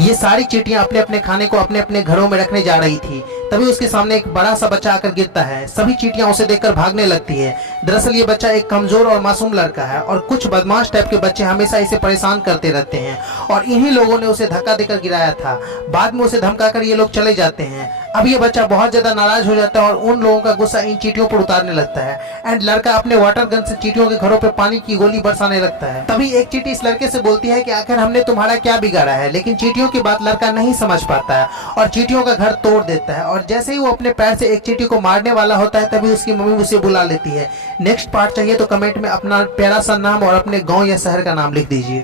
ये सारी चींटियां अपने अपने खाने को अपने अपने घरों में रखने जा रही थी। तभी उसके सामने एक बड़ा सा बच्चा आकर गिरता है। सभी चींटियां उसे देखकर भागने लगती है। दरअसल ये बच्चा एक कमजोर और मासूम लड़का है और कुछ बदमाश टाइप के बच्चे हमेशा इसे परेशान करते रहते हैं और इन्हीं लोगों ने उसे धक्का देकर गिराया था। बाद में उसे धमकाकर ये लोग चले जाते हैं। अब ये बच्चा बहुत ज्यादा नाराज हो जाता है और उन लोगों का गुस्सा इन चींटियों पर उतारने लगता है एंड लड़का अपने वाटर गन से चींटियों के घरों पे पानी की गोली बरसाने लगता है। तभी एक चींटी इस लड़के से बोलती है कि आखिर हमने तुम्हारा क्या बिगाड़ा है, लेकिन चींटियों की बात लड़का नहीं समझ पाता है और चींटियों का घर तोड़ देता है। और जैसे ही वो अपने पैर से एक चींटी को मारने वाला होता है तभी उसकी मम्मी उसे बुला लेती है। नेक्स्ट पार्ट चाहिए तो कमेंट में अपना प्यारा सा नाम और अपने गाँव या शहर का नाम लिख दीजिए।